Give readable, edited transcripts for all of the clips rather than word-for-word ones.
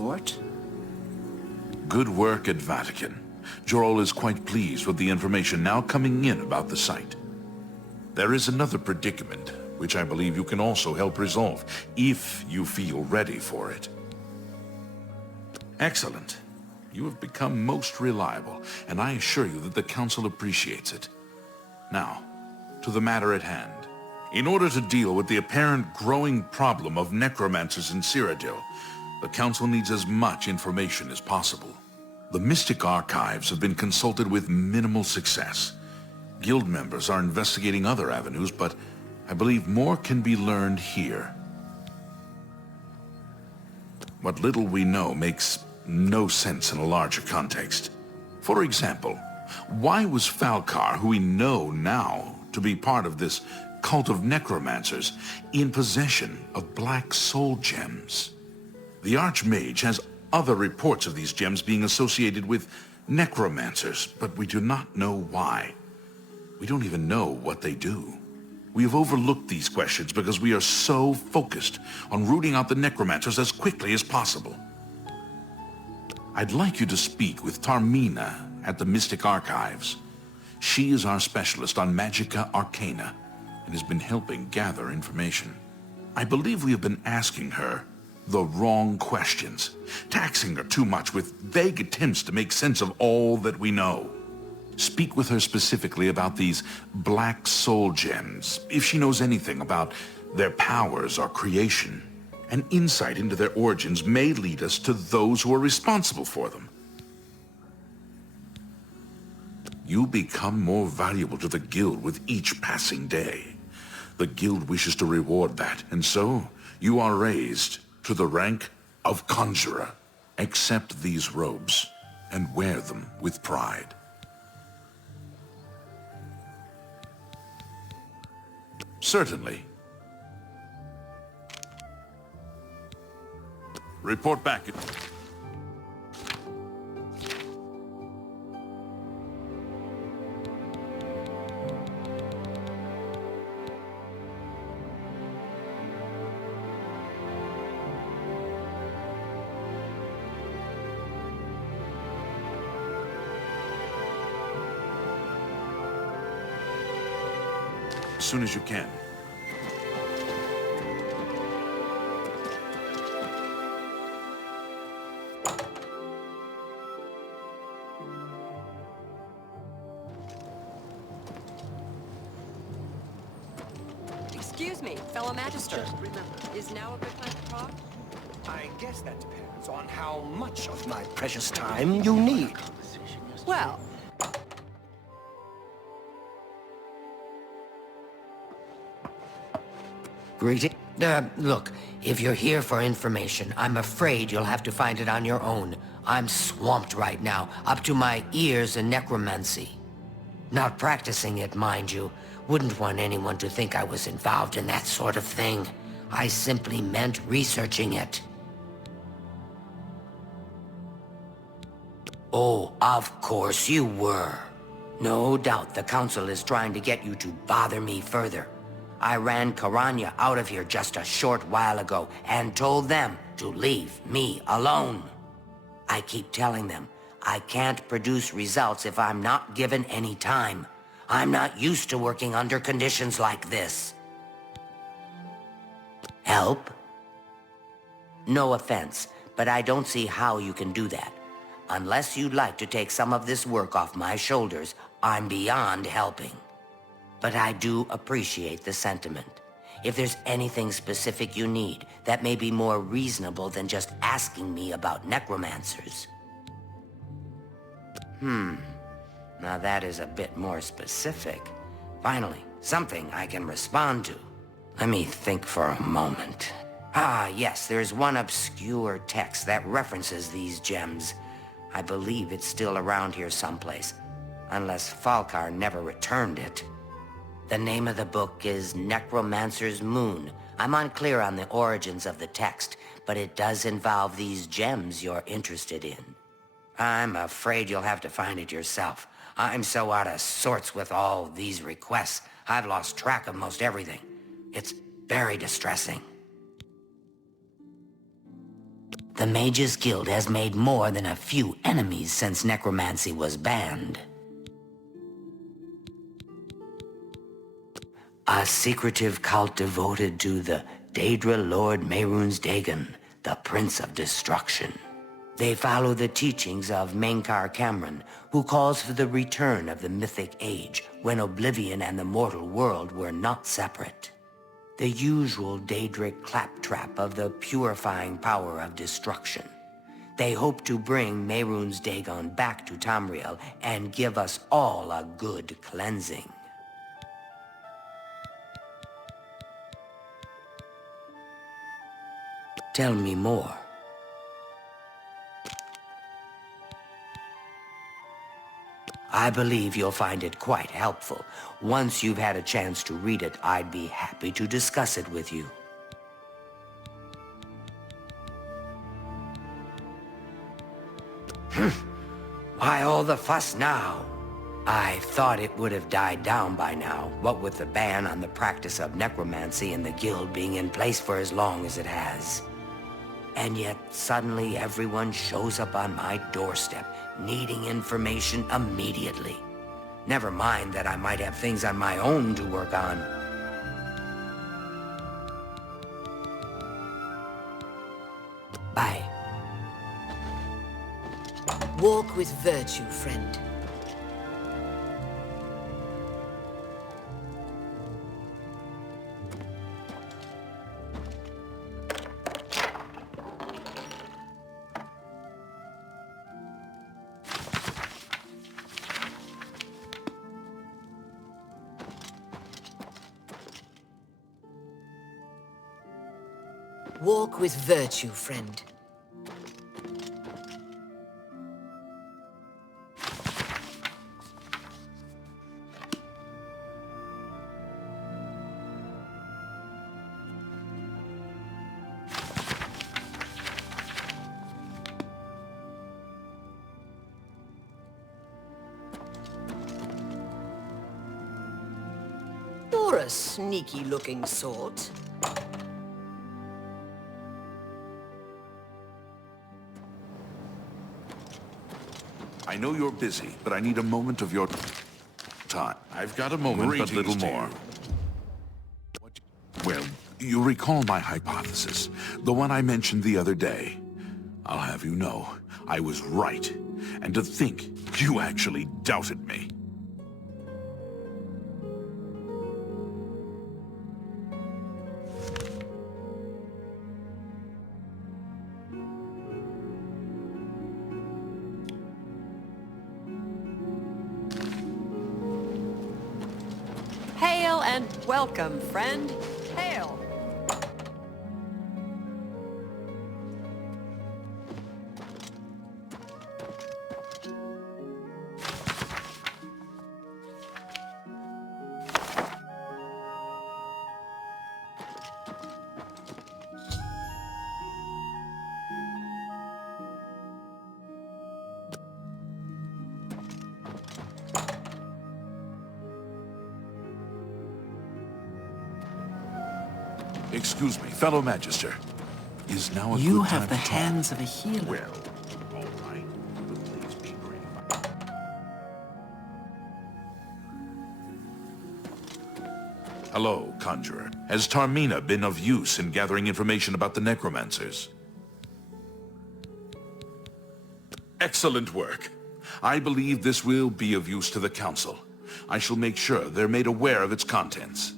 report? Good work at Vatican. Jorol is quite pleased with the information now coming in about the site. There is another predicament, which I believe you can also help resolve, if you feel ready for it. Excellent. You have become most reliable, and I assure you that the Council appreciates it. Now, to the matter at hand. In order to deal with the apparent growing problem of necromancers in Cyrodiil, the Council needs as much information as possible. The Mystic Archives have been consulted with minimal success. Guild members are investigating other avenues, but I believe more can be learned here. What little we know makes no sense in a larger context. For example, why was Falcar, who we know now to be part of this cult of necromancers, in possession of black soul gems? The Archmage has other reports of these gems being associated with necromancers, but we do not know why. We don't even know what they do. We have overlooked these questions because we are so focused on rooting out the necromancers as quickly as possible. I'd like you to speak with Tarmina at the Mystic Archives. She is our specialist on Magica Arcana and has been helping gather information. I believe we have been asking her the wrong questions, taxing her too much with vague attempts to make sense of all that we know. Speak with her specifically about these black soul gems, if she knows anything about their powers or creation. An insight into their origins may lead us to those who are responsible for them. You become more valuable to the Guild with each passing day. The Guild wishes to reward that, and so you are raised to the rank of Conjurer. Accept these robes and wear them with pride. Certainly. Report back. As soon as you can. Excuse me, fellow Magister. Is now a good time to talk? I guess that depends on how much of my precious time you need. Well, Greeting. Look, if you're here for information, I'm afraid you'll have to find it on your own. I'm swamped right now, up to my ears in necromancy. Not practicing it, mind you. Wouldn't want anyone to think I was involved in that sort of thing. I simply meant researching it. Oh, of course you were. No doubt the Council is trying to get you to bother me further. I ran Karanya out of here just a short while ago and told them to leave me alone. I keep telling them I can't produce results if I'm not given any time. I'm not used to working under conditions like this. Help? No offense, but I don't see how you can do that. Unless you'd like to take some of this work off my shoulders, I'm beyond helping. But I do appreciate the sentiment. If there's anything specific you need, that may be more reasonable than just asking me about necromancers. Now that is a bit more specific. Finally, something I can respond to. Let me think for a moment. Ah, yes, there's one obscure text that references these gems. I believe it's still around here someplace, unless Falcar never returned it. The name of the book is Necromancer's Moon. I'm unclear on the origins of the text, but it does involve these gems you're interested in. I'm afraid you'll have to find it yourself. I'm so out of sorts with all these requests, I've lost track of most everything. It's very distressing. The Mages Guild has made more than a few enemies since necromancy was banned. A secretive cult devoted to the Daedra Lord Mehrunes Dagon, the Prince of Destruction. They follow the teachings of Menkar Cameron, who calls for the return of the mythic age when Oblivion and the mortal world were not separate. The usual Daedric claptrap of the purifying power of destruction. They hope to bring Mehrunes Dagon back to Tamriel and give us all a good cleansing. Tell me more. I believe you'll find it quite helpful. Once you've had a chance to read it, I'd be happy to discuss it with you. Why all the fuss now? I thought it would have died down by now, what with the ban on the practice of necromancy and the guild being in place for as long as it has. And yet, suddenly everyone shows up on my doorstep, needing information immediately. Never mind that I might have things on my own to work on. Bye. Walk with virtue, friend. Walk with virtue, friend. You're a sneaky-looking sort. I know you're busy, but I need a moment of your time. I've got a moment, but little more. Well, you recall my hypothesis, the one I mentioned the other day. I'll have you know, I was right. And to think, you actually doubted me. Hail and welcome, friend. Hail. Excuse me, fellow Magister. Is now a You good have time the to talk? hands of a healer. Well, all right, but please be brief. Hello, Conjurer. Has Tarmina been of use in gathering information about the necromancers? Excellent work. I believe this will be of use to the Council. I shall make sure they're made aware of its contents.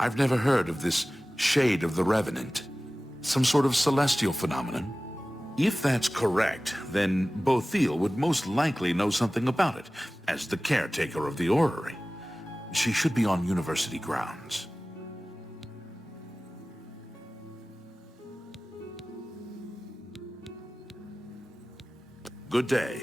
I've never heard of this Shade of the Revenant. Some sort of celestial phenomenon? If that's correct, then Bothil would most likely know something about it, as the caretaker of the orrery. She should be on university grounds. Good day.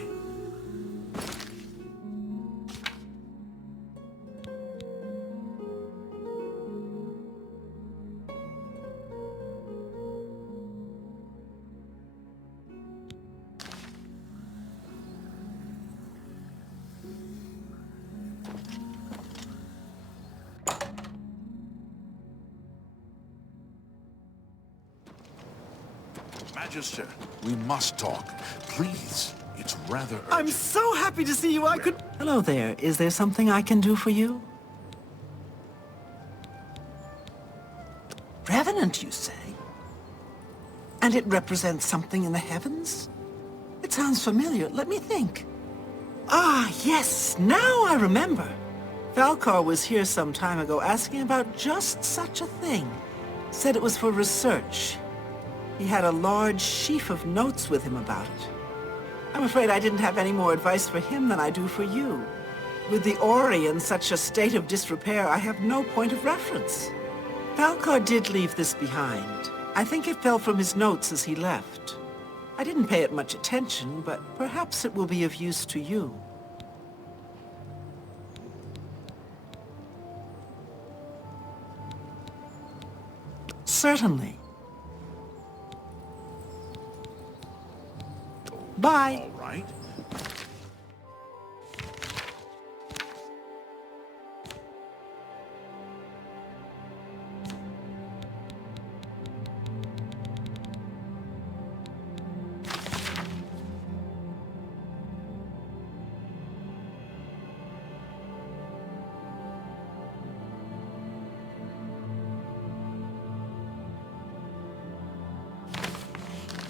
Magister, we must talk. Please, it's rather urgent. I'm so happy to see you. I could... Hello there. Is there something I can do for you? Revenant, you say? And it represents something in the heavens? It sounds familiar. Let me think. Ah, yes. Now I remember. Falcar was here some time ago asking about just such a thing. Said it was for research. He had a large sheaf of notes with him about it. I'm afraid I didn't have any more advice for him than I do for you. With the Ori in such a state of disrepair, I have no point of reference. Falcar did leave this behind. I think it fell from his notes as he left. I didn't pay it much attention, but perhaps it will be of use to you. Certainly. Bye. All right.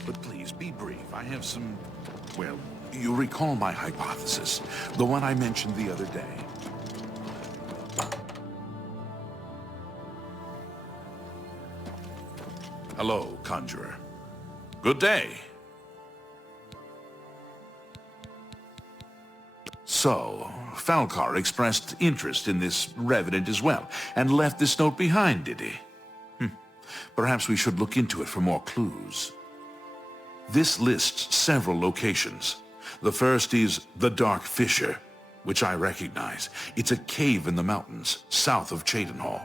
But please, be brief. I have some... Well, you recall my hypothesis. The one I mentioned the other day. Hello, Conjurer. Good day. So, Falcar expressed interest in this revenant as well, and left this note behind, did he? Perhaps we should look into it for more clues. This lists several locations. The first is the Dark Fissure, which I recognize. It's a cave in the mountains, south of Cheydinhal.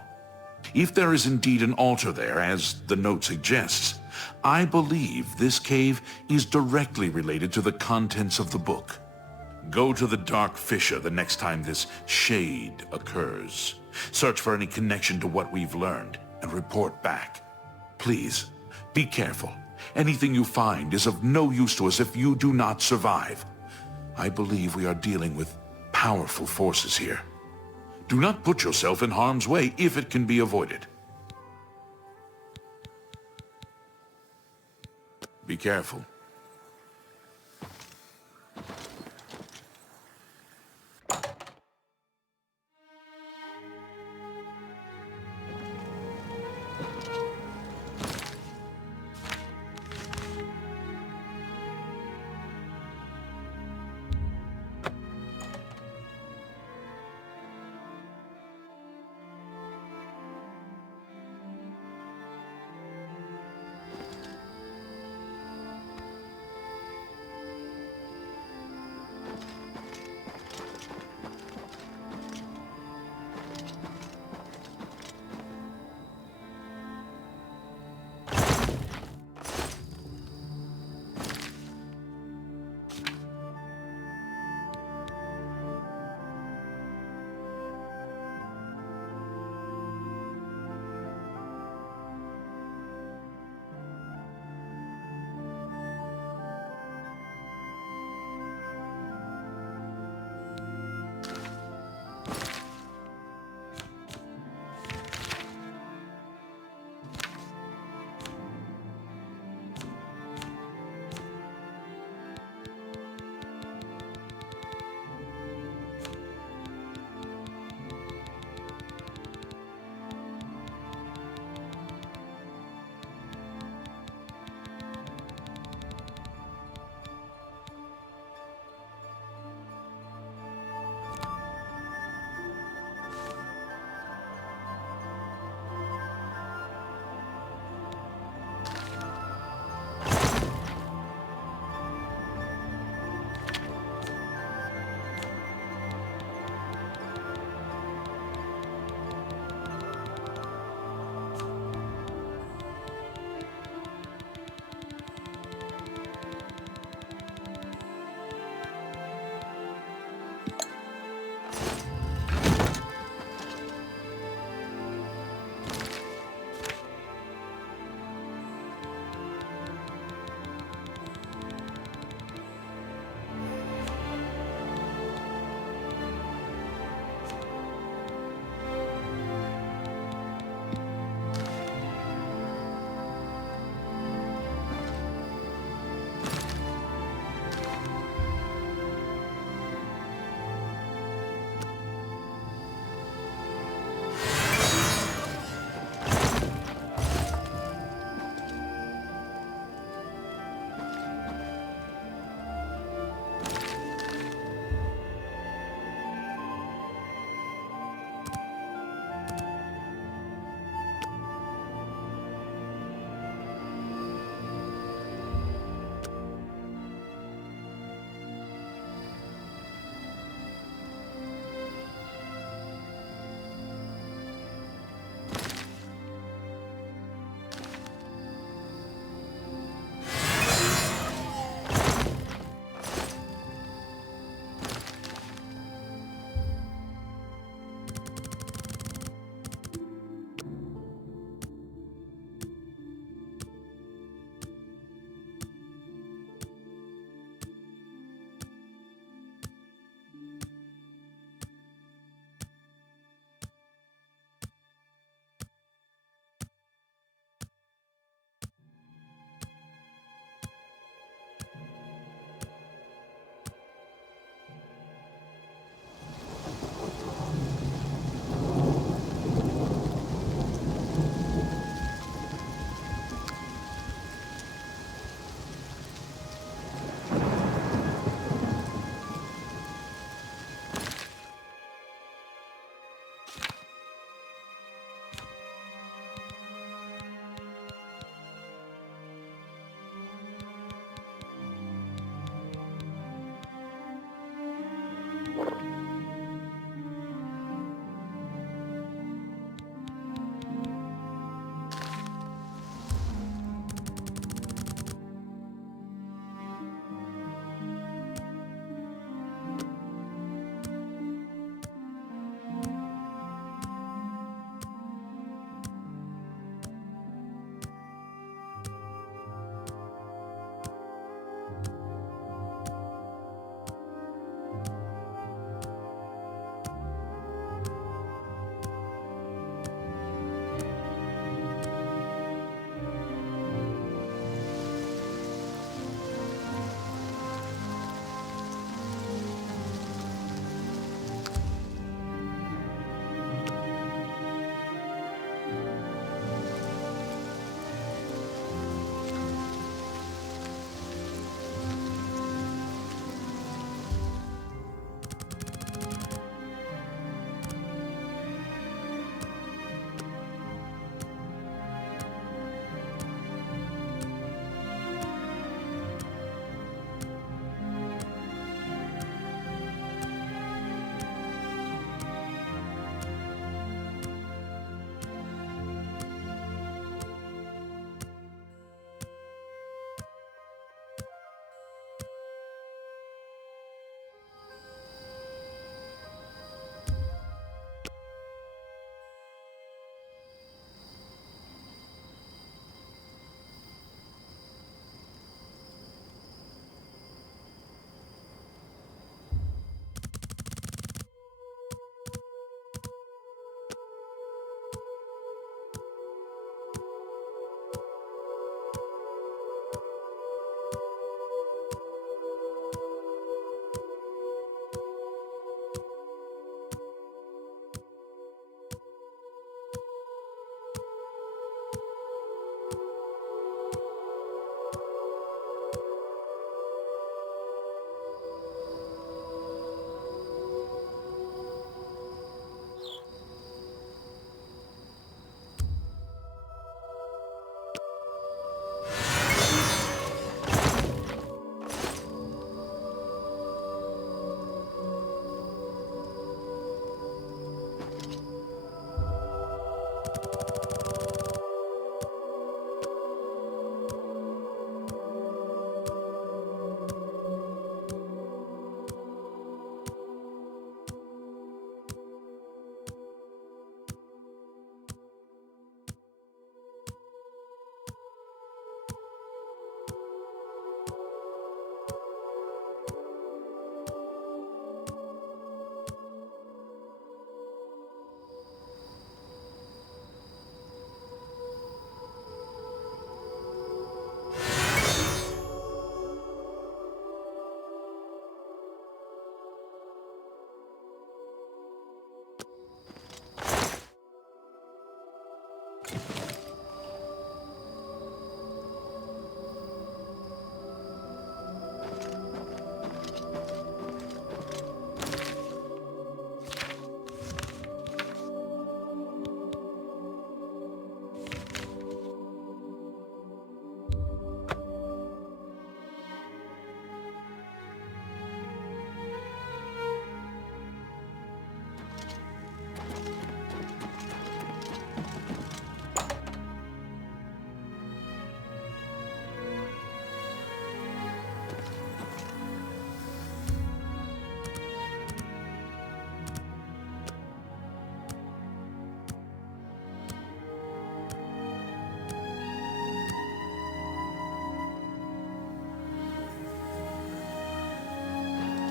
If there is indeed an altar there, as the note suggests, I believe this cave is directly related to the contents of the book. Go to the Dark Fissure the next time this shade occurs. Search for any connection to what we've learned, and report back. Please, be careful. Anything you find is of no use to us if you do not survive. I believe we are dealing with powerful forces here. Do not put yourself in harm's way if it can be avoided. Be careful.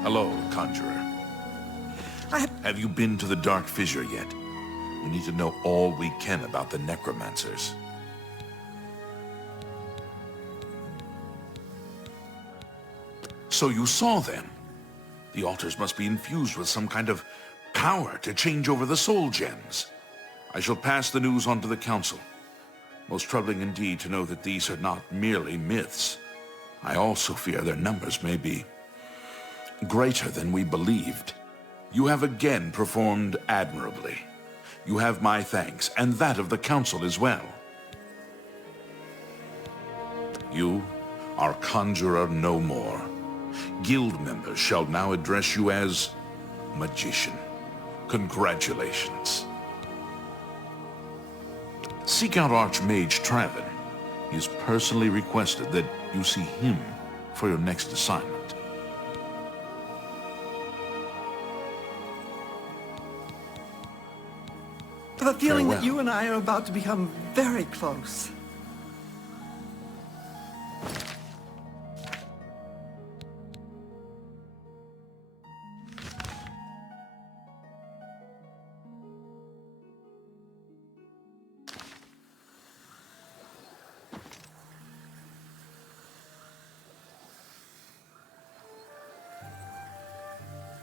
Hello, Conjurer. Have you been to the Dark Fissure yet? We need to know all we can about the necromancers. So you saw them. The altars must be infused with some kind of power to change over the soul gems. I shall pass the news on to the Council. Most troubling indeed to know that these are not merely myths. I also fear their numbers may be greater than we believed. You have again performed admirably. You have my thanks, and that of the Council as well. You are Conjurer no more. Guild members shall now address you as Magician. Congratulations. Seek out Archmage Travin. He has personally requested that you see him for your next assignment. I have a feeling that Farewell. you and I are about to become very close.